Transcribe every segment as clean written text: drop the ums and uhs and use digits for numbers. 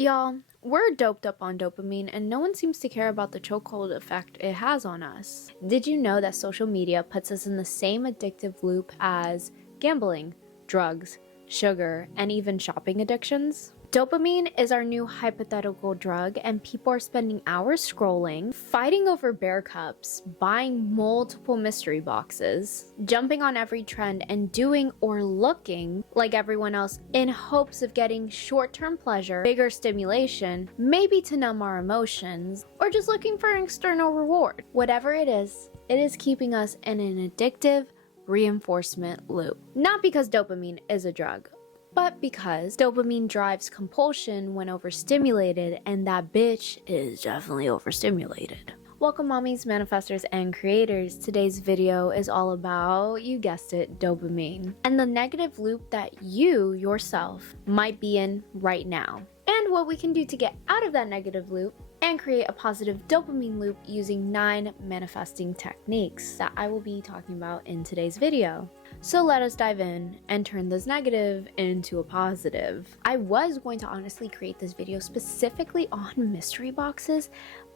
Y'all, we're doped up on dopamine and no one seems to care about the chokehold effect it has on us. Did you know that social media puts us in the same addictive loop as gambling, drugs, sugar, and even shopping addictions? Dopamine is our new hypothetical drug, and people are spending hours scrolling, fighting over bear cups, buying multiple mystery boxes, jumping on every trend, and doing or looking like everyone else in hopes of getting short-term pleasure, bigger stimulation, maybe to numb our emotions, or just looking for an external reward. Whatever it is keeping us in an addictive reinforcement loop. Not because dopamine is a drug, but because dopamine drives compulsion when overstimulated, and that bitch is definitely overstimulated. Welcome mommies, manifestors, and creators. Today's video is all about, you guessed it, dopamine, and the negative loop that you yourself might be in right now, and what we can do to get out of that negative loop and create a positive dopamine loop using 9 manifesting techniques that I will be talking about in today's video. So let us dive in and turn this negative into a positive. I was going to honestly create this video specifically on mystery boxes,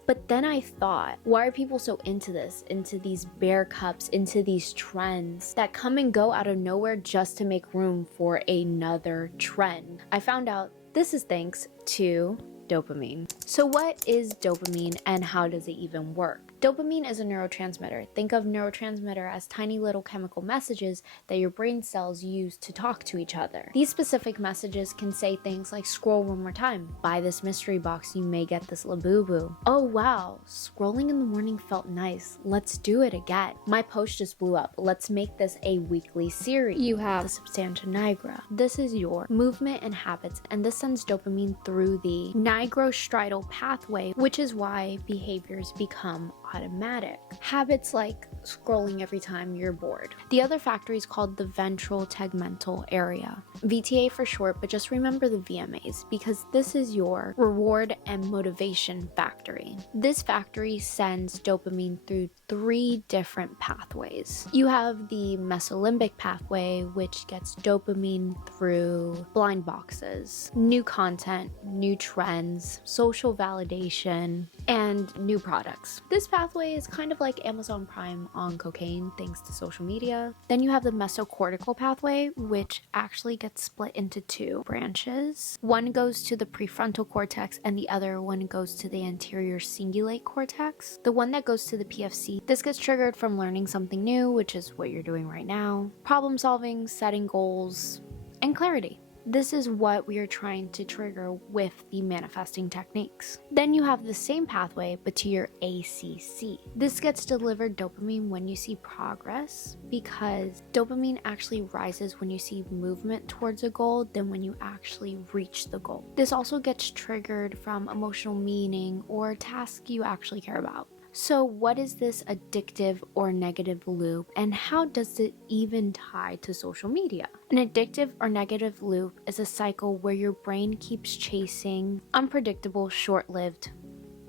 but then I thought, why are people so into this, into these bear cups, into these trends that come and go out of nowhere just to make room for another trend? I found out this is thanks to dopamine. So what is dopamine and how does it even work? Dopamine is a neurotransmitter. Think of neurotransmitter as tiny little chemical messages that your brain cells use to talk to each other. These specific messages can say things like, scroll one more time, buy this mystery box, you may get this labubu. Oh wow, scrolling in the morning felt nice, let's do it again. My post just blew up, let's make this a weekly series. You have the substantia nigra. This is your movement and habits, and this sends dopamine through the nigrostriatal pathway, which is why behaviors become automatic. Habits like scrolling every time you're bored. The other factory is called the ventral tegmental area. VTA for short, but just remember the VMAs because this is your reward and motivation factory. This factory sends dopamine through 3 different pathways. You have the mesolimbic pathway, which gets dopamine through blind boxes, new content, new trends, social validation, and new products. This pathway is kind of like Amazon Prime on cocaine thanks to social media. Then you have the mesocortical pathway, which actually gets split into 2 branches. One goes to the prefrontal cortex and the other one goes to the anterior cingulate cortex. The one that goes to the PFC, this gets triggered from learning something new, which is what you're doing right now, problem solving, setting goals, and clarity. This is what we are trying to trigger with the manifesting techniques. Then you have the same pathway, but to your ACC. This gets delivered dopamine when you see progress, because dopamine actually rises when you see movement towards a goal than when you actually reach the goal. This also gets triggered from emotional meaning or task you actually care about. So what is this addictive or negative loop, and how does it even tie to social media? An addictive or negative loop is a cycle where your brain keeps chasing unpredictable, short-lived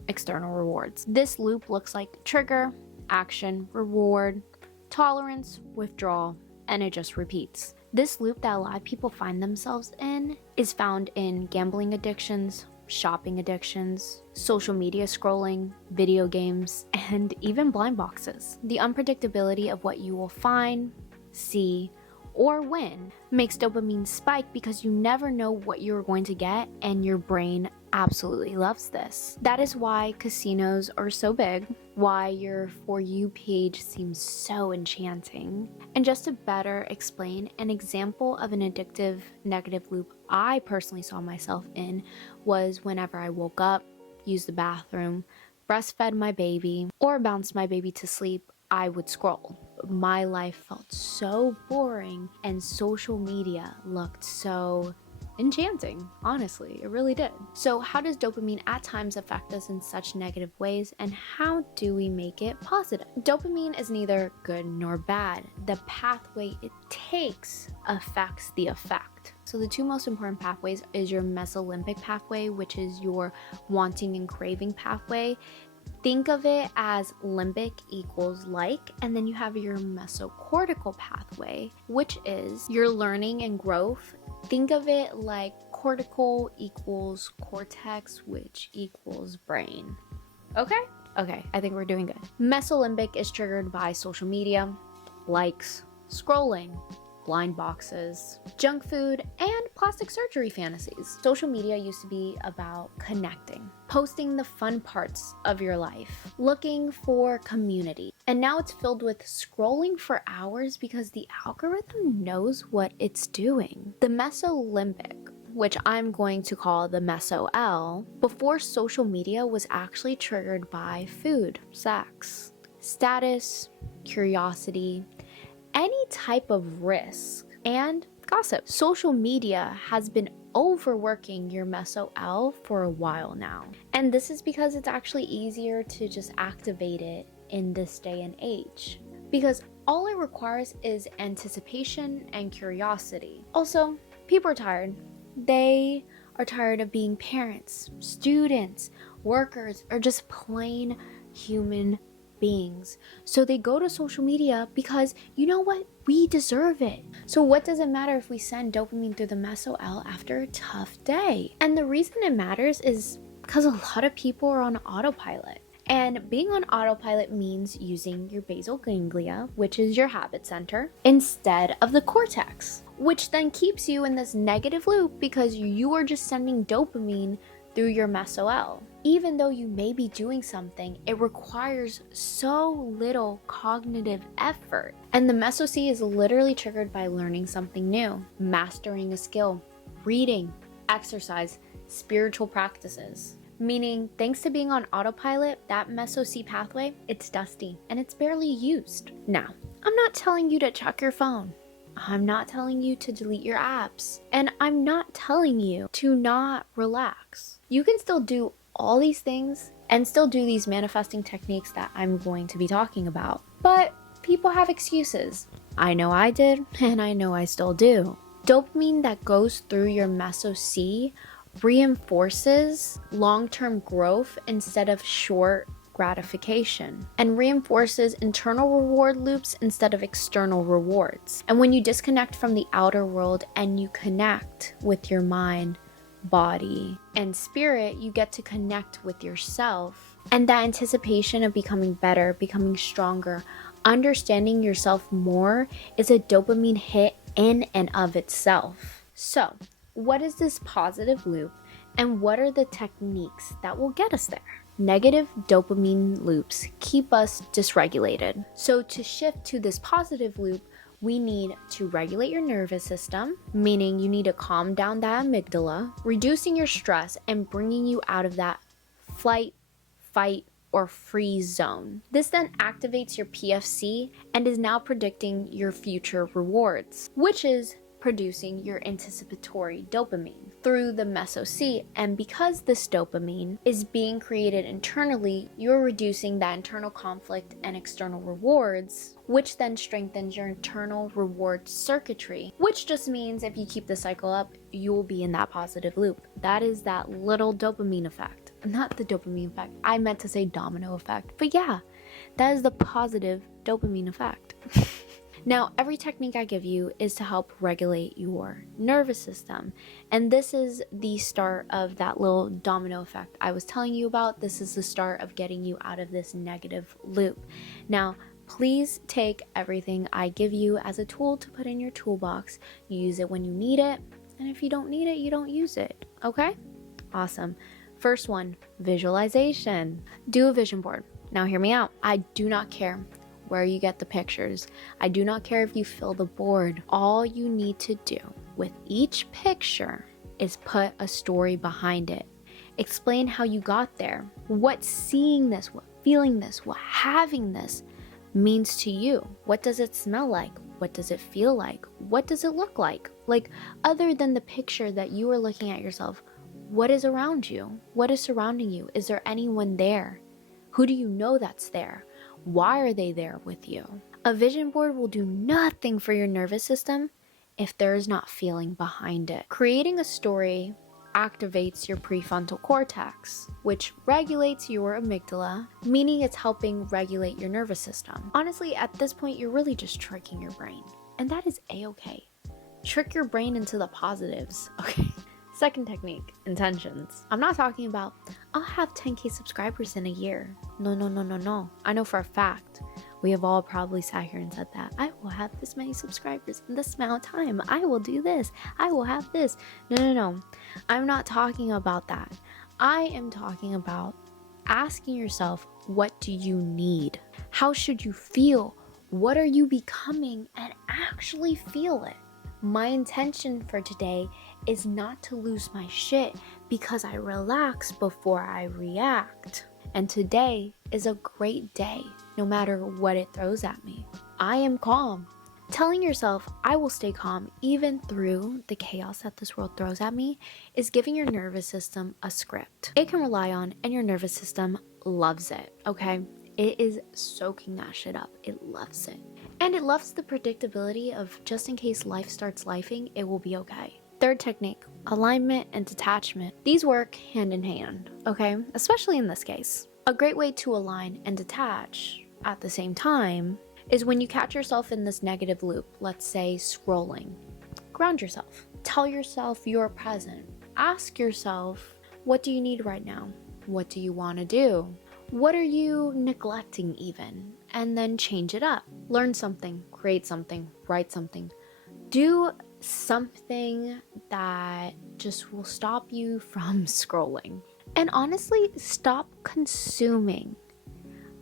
external rewards. This loop looks like trigger, action, reward, tolerance, withdrawal, and it just repeats. This loop that a lot of people find themselves in is found in gambling addictions, shopping addictions, social media scrolling, video games, and even blind boxes. The unpredictability of what you will find, see, or win makes dopamine spike because you never know what you're going to get, and your brain absolutely loves this. That is why casinos are so big, why your For You page seems so enchanting. And just to better explain, an example of an addictive negative loop I personally saw myself in was whenever I woke up, used the bathroom, breastfed my baby, or bounced my baby to sleep, I would scroll. My life felt so boring and social media looked so enchanting. Honestly, it really did. So how does dopamine at times affect us in such negative ways, and how do we make it positive? Dopamine is neither good nor bad. The pathway it takes affects the effect. So the 2 most important pathways is your mesolimbic pathway, which is your wanting and craving pathway. Think of it as limbic equals like, and then you have your mesocortical pathway, which is your learning and growth. Think of it like Cortical equals cortex, which equals brain. Okay, I think we're doing good. Mesolimbic is triggered by social media, likes, scrolling, blind boxes, junk food, and plastic surgery fantasies. Social media used to be about connecting, posting the fun parts of your life, looking for community. And now it's filled with scrolling for hours because the algorithm knows what it's doing. The mesolimbic, which I'm going to call the meso-L, before social media was actually triggered by food, sex, status, curiosity, any type of risk, and gossip. Social media has been overworking your meso-L for a while now. And this is because it's actually easier to just activate it in this day and age. Because all it requires is anticipation and curiosity. Also, people are tired. They are tired of being parents, students, workers, or just plain human beings. So they go to social media because, you know what? We deserve it. So what does it matter if we send dopamine through the meso-L after a tough day? And the reason it matters is because a lot of people are on autopilot. And being on autopilot means using your basal ganglia, which is your habit center, instead of the cortex, which then keeps you in this negative loop because you are just sending dopamine through your meso-L. Even though you may be doing something, it requires so little cognitive effort. And the meso-C is literally triggered by learning something new, mastering a skill, reading, exercise, spiritual practices. Meaning, thanks to being on autopilot, that meso-C pathway, it's dusty and it's barely used. Now, I'm not telling you to check your phone. I'm not telling you to delete your apps. And I'm not telling you to not relax. You can still do all these things and still do these manifesting techniques that I'm going to be talking about. But people have excuses. I know I did, and I know I still do. Dopamine that goes through your meso-C reinforces long-term growth instead of short gratification, and reinforces internal reward loops instead of external rewards. And when you disconnect from the outer world and you connect with your mind, body, and spirit, you get to connect with yourself. And that anticipation of becoming better, becoming stronger, understanding yourself more is a dopamine hit in and of itself. So, what is this positive loop, and what are the techniques that will get us there? Negative dopamine loops keep us dysregulated. So to shift to this positive loop, we need to regulate your nervous system, meaning you need to calm down that amygdala, reducing your stress and bringing you out of that flight, fight, or freeze zone. This then activates your PFC and is now predicting your future rewards, which is producing your anticipatory dopamine through the meso-C. And because this dopamine is being created internally, you're reducing that internal conflict and external rewards, which then strengthens your internal reward circuitry, which just means if you keep the cycle up, you will be in that positive loop. That is that little dopamine effect. Not the dopamine effect. I meant to say domino effect. But yeah, that is the positive dopamine effect. Now, every technique I give you is to help regulate your nervous system. And this is the start of that little domino effect I was telling you about. This is the start of getting you out of this negative loop. Now, please take everything I give you as a tool to put in your toolbox. You use it when you need it. And if you don't need it, you don't use it. Okay? Awesome. First one, visualization. Do a vision board. Now, hear me out. I do not care where you get the pictures. I do not care if you fill the board. All you need to do with each picture is put a story behind it. Explain how you got there, what seeing this, what feeling this, what having this means to you. What does it smell like? What does it feel like? What does it look like? Like, other than the picture that you are looking at yourself, what is around you? What is surrounding you? Is there anyone there? Who do you know that's there? Why are they there with you? A vision board will do nothing for your nervous system if there is not feeling behind it. Creating a story activates your prefrontal cortex, which regulates your amygdala, meaning it's helping regulate your nervous system. Honestly, at this point, you're really just tricking your brain, and that is a-okay. Trick your brain into the positives, okay? Second technique, intentions. I'm not talking about, I'll have 10K subscribers in a year. No, no, no, no, no. I know for a fact, we have all probably sat here and said that. I will have this many subscribers in this amount of time. I will do this. I will have this. No, no, no. I'm not talking about that. I am talking about asking yourself, what do you need? How should you feel? What are you becoming? And actually feel it. My intention for today is not to lose my shit because I relax before I react. And today is a great day, no matter what it throws at me. I am calm. Telling yourself, I will stay calm even through the chaos that this world throws at me, is giving your nervous system a script it can rely on, and your nervous system loves it, okay? It is soaking that shit up. It loves it. And it loves the predictability of just in case life starts lifing, it will be okay. Third technique, alignment and detachment. These work hand in hand, okay? Especially in this case. A great way to align and detach at the same time is when you catch yourself in this negative loop, let's say scrolling. Ground yourself. Tell yourself you're present. Ask yourself, what do you need right now? What do you want to do? What are you neglecting even? And then change it up. Learn something, create something, write something. Do something that just will stop you from scrolling. And honestly, stop consuming.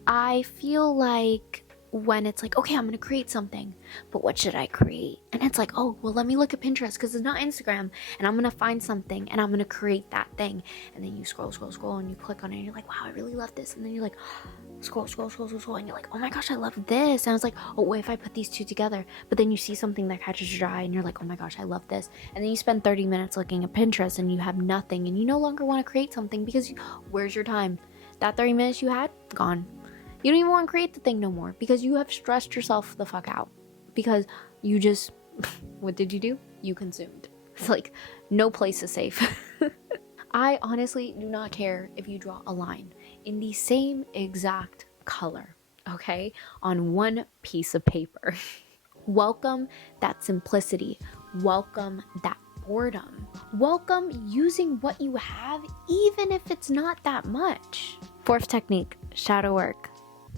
I feel like when it's like, okay, I'm gonna create something, but what should I create? And it's like, oh, well, let me look at Pinterest because it's not Instagram, and I'm gonna find something and I'm gonna create that thing. And then you scroll, and you click on it and you're like, wow, I really love this. And then you're like, scroll, and you're like, oh my gosh, I love this. And I was like, oh, what if I put these two together? But then you see something that catches your eye and you're like, oh my gosh, I love this. And then you spend 30 minutes looking at Pinterest and you have nothing, and you no longer want to create something because where's your time? That 30 minutes you had, gone. You don't even want to create the thing no more because you have stressed yourself the fuck out because you just, what did you do? You consumed. It's like, no place is safe. I honestly do not care if you draw a line in the same exact color, okay, on one piece of paper. Welcome that simplicity. Welcome that boredom. Welcome using what you have, even if it's not that much. Fourth technique, shadow work.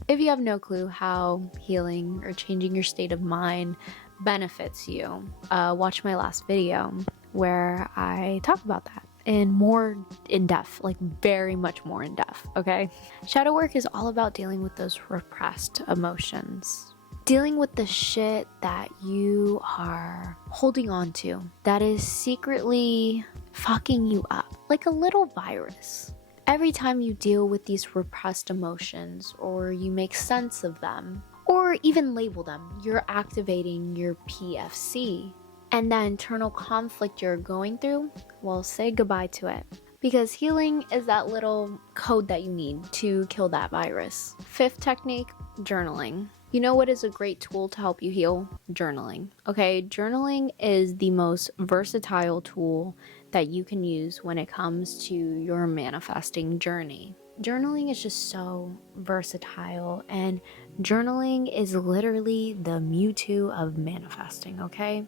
If you have no clue how healing or changing your state of mind benefits you, watch my last video where I talk about that in more in depth, like very much more in depth, okay? Shadow work is all about dealing with those repressed emotions. Dealing with the shit that you are holding on to that is secretly fucking you up like a little virus. Every time you deal with these repressed emotions, or you make sense of them, or even label them, you're activating your PFC. And that internal conflict you're going through, well, say goodbye to it. Because healing is that little code that you need to kill that virus. Fifth technique, journaling. You know what is a great tool to help you heal? Journaling. Okay, journaling is the most versatile tool that you can use when it comes to your manifesting journey. Journaling is just so versatile, and journaling is literally the Mewtwo of manifesting, okay?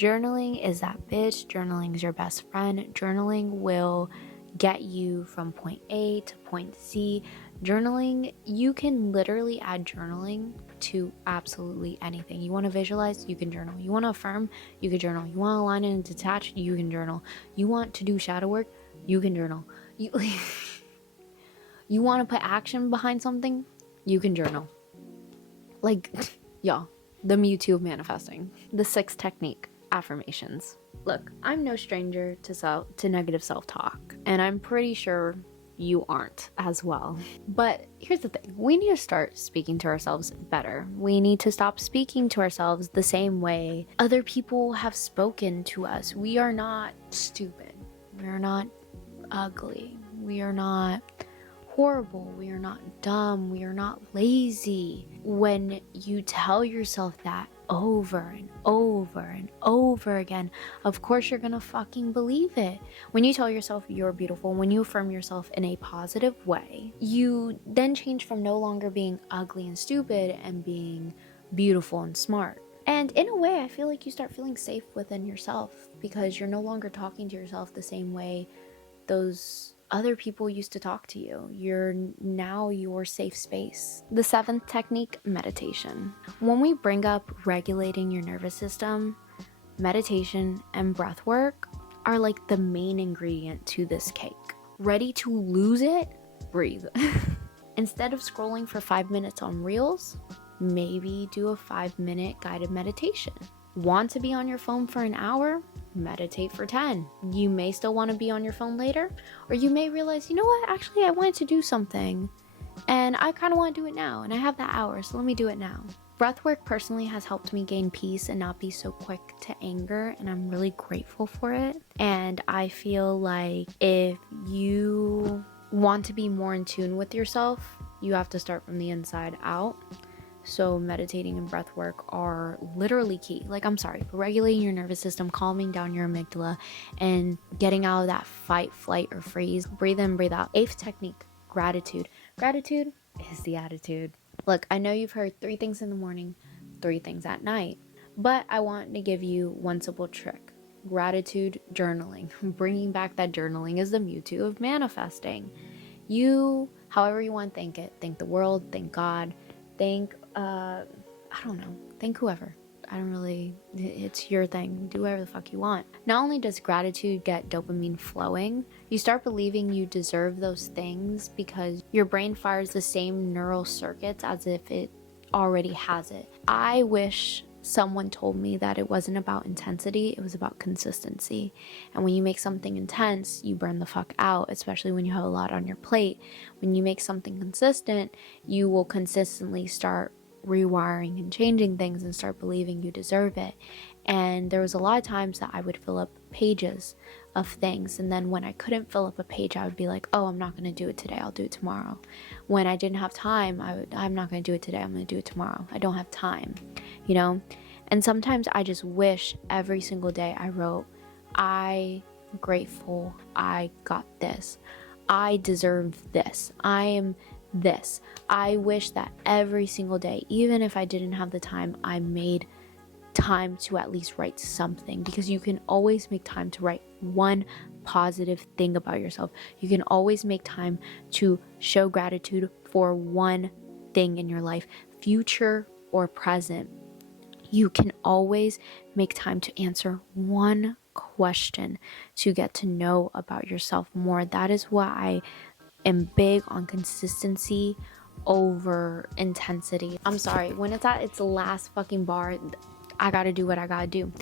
Journaling is that bitch. Journaling is your best friend. Journaling will get you from point A to point Z. Journaling, you can literally add journaling to absolutely anything. You want to visualize, you can journal. You want to affirm, you can journal. You want to align and detach, you can journal. You want to do shadow work, you can journal. You you want to put action behind something, you can journal. Like, yeah, the Mewtwo of manifesting. The sixth technique, affirmations. Look, I'm no stranger to negative self-talk, and I'm pretty sure you aren't as well. But here's the thing, we need to start speaking to ourselves better. We need to stop speaking to ourselves the same way other people have spoken to us. We are not stupid. We are not ugly. We are not horrible. We are not dumb. We are not lazy. When you tell yourself that over and over and over again, of course you're gonna fucking believe it. When you tell yourself you're beautiful, when you affirm yourself in a positive way, you then change from no longer being ugly and stupid and being beautiful and smart. And in a way, I feel like you start feeling safe within yourself. because you're no longer talking to yourself the same way those other people used to talk to you. You're now your safe space. The 7th technique, meditation. When we bring up regulating your nervous system, meditation and breath work are like the main ingredient to this cake. Ready to lose it? Breathe. Instead of scrolling for 5 minutes on Reels, maybe do a 5-minute guided meditation. Want to be on your phone for an hour? Meditate for 10. You may still want to be on your phone later, or you may realize, you know what, actually I wanted to do something and I kind of want to do it now and I have that hour, so let me do it now. Breathwork personally has helped me gain peace and not be so quick to anger, and I'm really grateful for it. And I feel like if you want to be more in tune with yourself, you have to start from the inside out. So meditating and breath work are literally key. Regulating your nervous system, calming down your amygdala, and getting out of that fight, flight, or freeze. Breathe in, breathe out. 8th technique, gratitude. Gratitude is the attitude. Look, I know you've heard 3 things in the morning, 3 things at night, but I want to give you one simple trick. Gratitude journaling. Bringing back that journaling is the Mewtwo of manifesting. You, however you want to think it, thank the world, thank God, thank thank whoever. It's your thing. Do whatever the fuck you want. Not only does gratitude get dopamine flowing, you start believing you deserve those things because your brain fires the same neural circuits as if it already has it. I wish someone told me that it wasn't about intensity, it was about consistency. And when you make something intense, you burn the fuck out, especially when you have a lot on your plate. When you make something consistent, you will consistently start rewiring and changing things and start believing you deserve it. And there was a lot of times that I would fill up pages of things, and then when I couldn't fill up a page, I would be like, oh, I'm not going to do it today, I'll do it tomorrow. When I didn't have time, I'm not going to do it today, I'm going to do it tomorrow. I don't have time, you know? And sometimes I just wish every single day I wrote, I'm grateful I got this, I deserve this, I am this. I wish that every single day, even if I didn't have the time, I made time to at least write something, because you can always make time to write one positive thing about yourself. You can always make time to show gratitude for one thing in your life, future or present. You can always make time to answer one question to get to know about yourself more. That is why I am big on consistency over intensity. I'm sorry, when it's at its last fucking bar, I gotta do what I gotta do.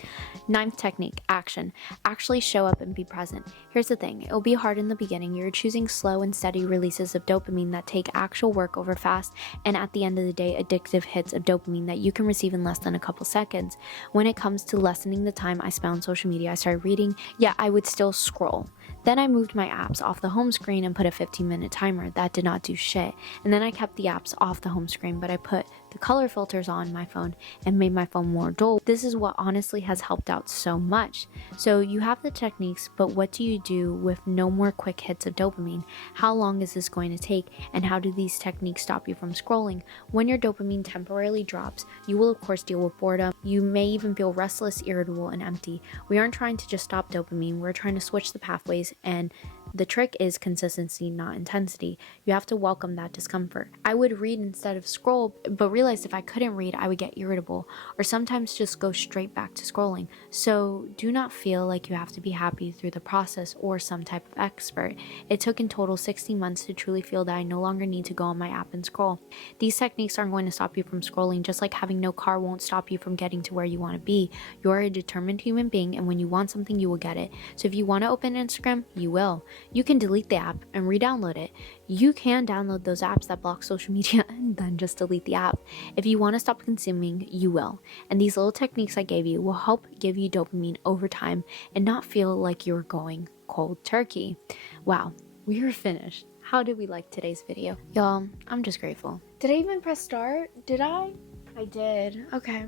9th technique, action. Actually show up and be present. Here's the thing, it'll be hard in the beginning. You're choosing slow and steady releases of dopamine that take actual work over fast, and at the end of the day, addictive hits of dopamine that you can receive in less than a couple seconds. When it comes to lessening the time I spent on social media, I started reading. Yeah, I would still scroll. Then I moved my apps off the home screen and put a 15-minute timer. That did not do shit. And then I kept the apps off the home screen, but I put the color filters on my phone and made my phone more dull. This is what honestly has helped out so much. So you have the techniques, but what do you do with no more quick hits of dopamine? How long is this going to take? And how do these techniques stop you from scrolling? When your dopamine temporarily drops, you will of course deal with boredom. You may even feel restless, irritable, and empty. We aren't trying to just stop dopamine, we're trying to switch the pathways, and the trick is consistency, not intensity. You have to welcome that discomfort. I would read instead of scroll, but realized if I couldn't read, I would get irritable, or sometimes just go straight back to scrolling. So do not feel like you have to be happy through the process or some type of expert. It took in total 16 months to truly feel that I no longer need to go on my app and scroll. These techniques aren't going to stop you from scrolling, just like having no car won't stop you from getting to where you want to be. You're a determined human being, and when you want something, you will get it. So if you want to open Instagram, you will. You can delete the app and re-download it. You can download those apps that block social media and then just delete the app. If you want to stop consuming, you will. And these little techniques I gave you will help give you dopamine over time and not feel like you're going cold turkey. Wow, we are finished. How did we like today's video? Y'all, I'm just grateful. Did I even press start? Did I? I did. Okay.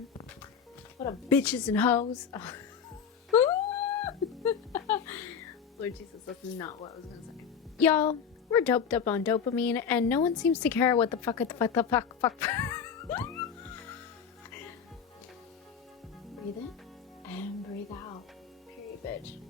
What a bitches and hoes. Lord Jesus, that's not what I was gonna say. Y'all, we're doped up on dopamine, and no one seems to care what the fuck. Breathe in and breathe out. Period. bitch.